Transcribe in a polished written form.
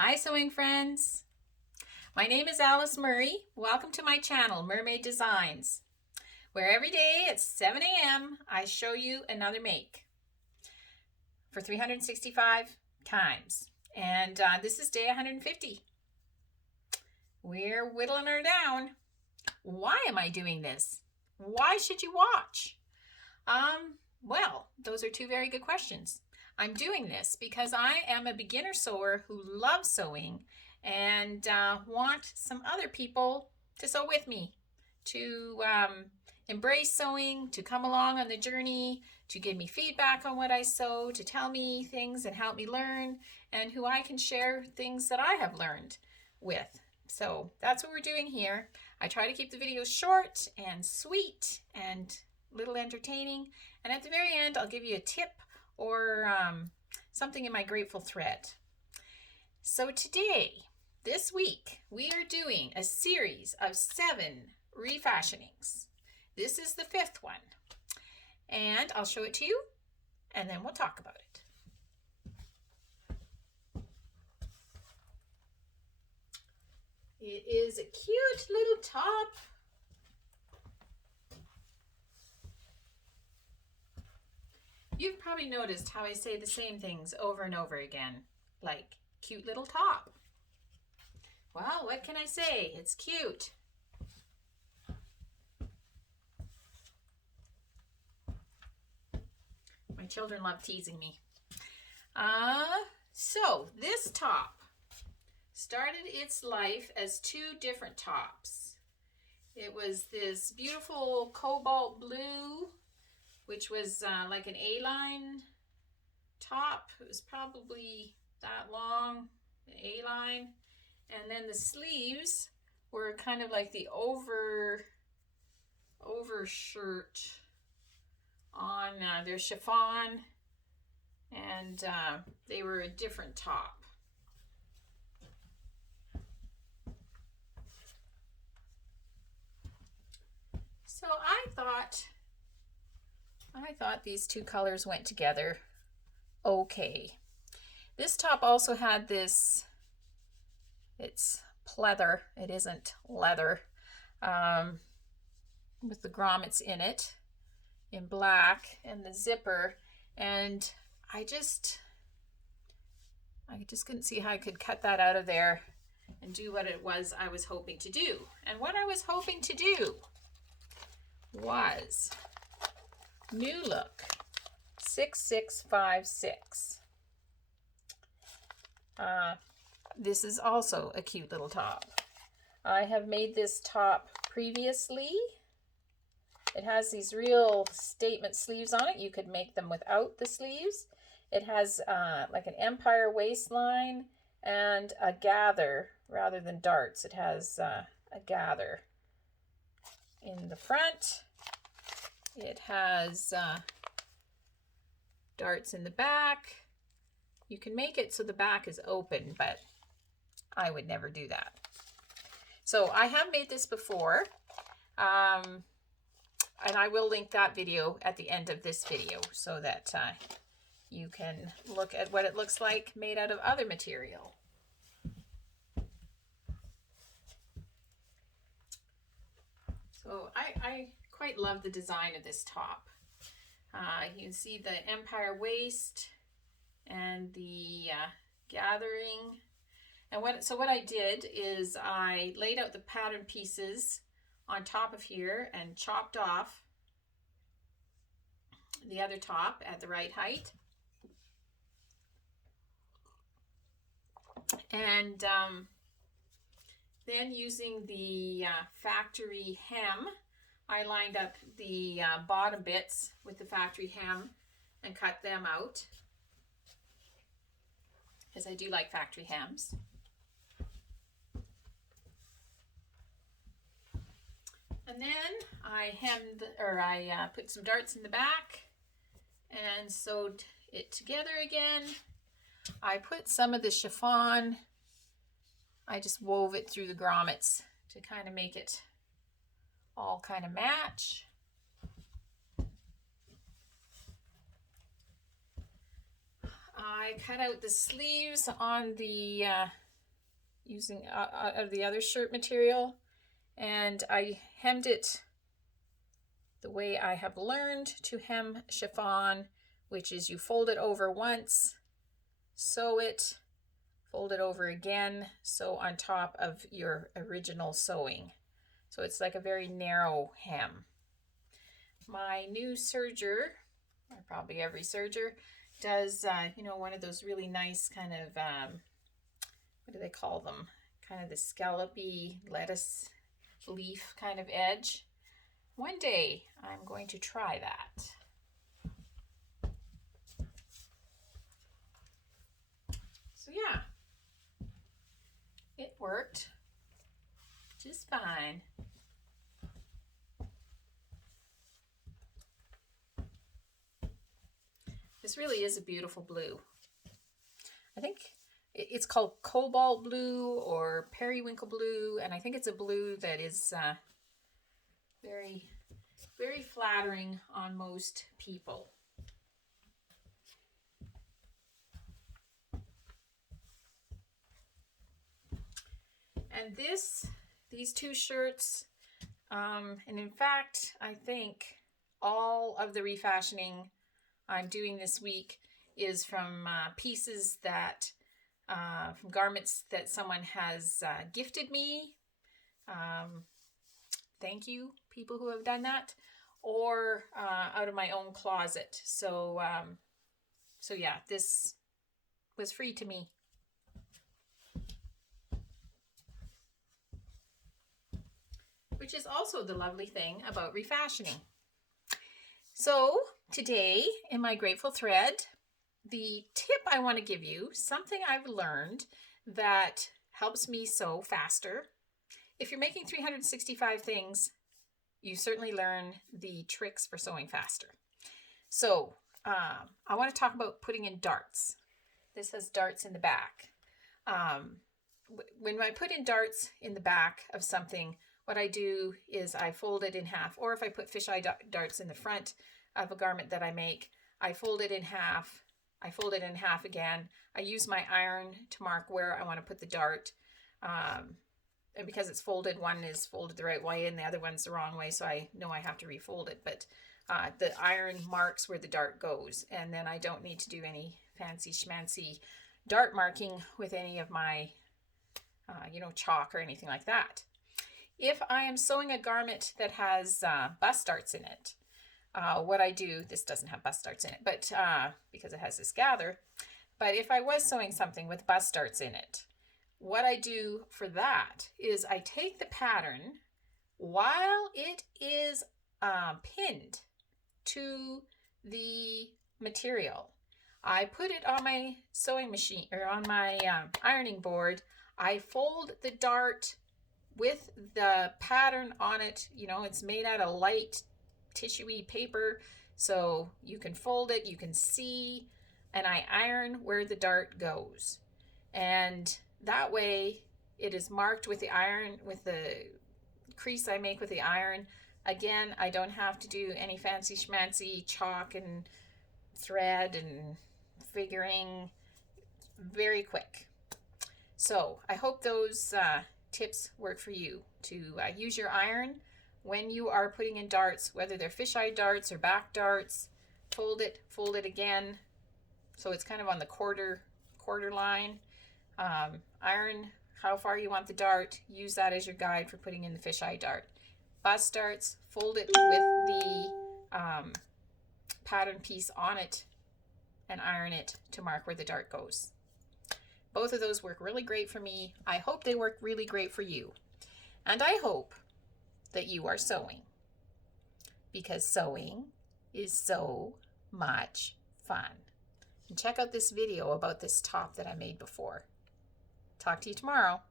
Hi sewing friends! My name is Alice Murray. Welcome to my channel, Murr-made Designs, where every day at 7 a.m. I show you another make for 365 times. And this is day 150. We're whittling her down. Why am I doing this? Why should you watch? Well, those are two very good questions. I'm doing this because I am a beginner sewer who loves sewing and want some other people to sew with me, to embrace sewing, to come along on the journey, to give me feedback on what I sew, to tell me things and help me learn, and who I can share things that I have learned with. So that's what we're doing here. I try to keep the videos short and sweet and a little entertaining, and at the very end I'll give you a tip or something in my grateful thread. So today, this week, we are doing a series of 7 refashionings. This is the 5th one, and I'll show it to you and then we'll talk about it. It is a cute little top. You've probably noticed how I say the same things over and over again, like cute little top. Well, what can I say? It's cute. My children love teasing me. So this top started its life as 2 different tops. It was this beautiful cobalt blue, which was like an A-line top. It was probably that long, an A-line. And then the sleeves were kind of like the over shirt on their chiffon, and they were a different top. So I thought these 2 colors went together okay. This top also had this, it's pleather, it isn't leather, with the grommets in it in black and the zipper, and I just couldn't see how I could cut that out of there and do what it was I was hoping to do. And what I was hoping to do was Newlook 6656. This is also a cute little top. I have made this top previously. It has these real statement sleeves on it. You could make them without the sleeves. It has like an empire waistline and a gather rather than darts. It has a gather in the front. It has darts in the back. You can make it so the back is open, but I would never do that. So I have made this before, and I will link that video at the end of this video so that you can look at what it looks like made out of other material. So I quite love the design of this top. You can see the empire waist and the gathering. And what I did is I laid out the pattern pieces on top of here and chopped off the other top at the right height. And then using the factory hem, I lined up the bottom bits with the factory hem and cut them out, because I do like factory hems. And then I put some darts in the back and sewed it together again. I put some of the chiffon, I just wove it through the grommets to kind of make it all kind of match. I cut out the sleeves on the using out of the other shirt material, and I hemmed it the way I have learned to hem chiffon, which is you fold it over once, sew it, fold it over again, sew on top of your original sewing. So it's like a very narrow hem. My new serger, or probably every serger, does, you know, one of those really nice kind of, what do they call them? Kind of the scallopy lettuce leaf kind of edge. One day I'm going to try that. So yeah, it worked just fine. This really is a beautiful blue. I think it's called cobalt blue or periwinkle blue, and I think it's a blue that is very, very flattering on most people. And these two shirts, and in fact, I think all of the refashioning I'm doing this week is from pieces that, from garments that someone has gifted me. Thank you, people who have done that, or out of my own closet. So, so yeah, this was free to me. Which is also the lovely thing about refashioning. So today in my Grateful Thread, the tip I want to give you, something I've learned that helps me sew faster. If you're making 365 things, you certainly learn the tricks for sewing faster. So I want to talk about putting in darts. This has darts in the back. When I put in darts in the back of something, what I do is I fold it in half, or if I put fisheye darts in the front of a garment that I make, I fold it in half. I fold it in half again. I use my iron to mark where I want to put the dart. And because it's folded, one is folded the right way and the other one's the wrong way, so I know I have to refold it. But the iron marks where the dart goes, and then I don't need to do any fancy schmancy dart marking with any of my, you know, chalk or anything like that. If I am sewing a garment that has bust darts in it, what I do, this doesn't have bust darts in it, but because it has this gather, but if I was sewing something with bust darts in it, what I do for that is I take the pattern while it is pinned to the material. I put it on my sewing machine or on my ironing board. I fold the dart with the pattern on it. You know, it's made out of light tissuey paper, so you can fold it, you can see, and I iron where the dart goes. And that way it is marked with the iron, with the crease I make with the iron. Again, I don't have to do any fancy schmancy chalk and thread and figuring. Very quick. So I hope those tips work for you to use your iron when you are putting in darts, whether they're fisheye darts or back darts. Fold it again, so it's kind of on the quarter line. Iron how far you want the dart. Use that as your guide for putting in the fisheye dart. Bust darts, fold it with the pattern piece on it and iron it to mark where the dart goes. Both of those work really great for me. I hope they work really great for you. And I hope that you are sewing, because sewing is so much fun. And check out this video about this top that I made before. Talk to you tomorrow.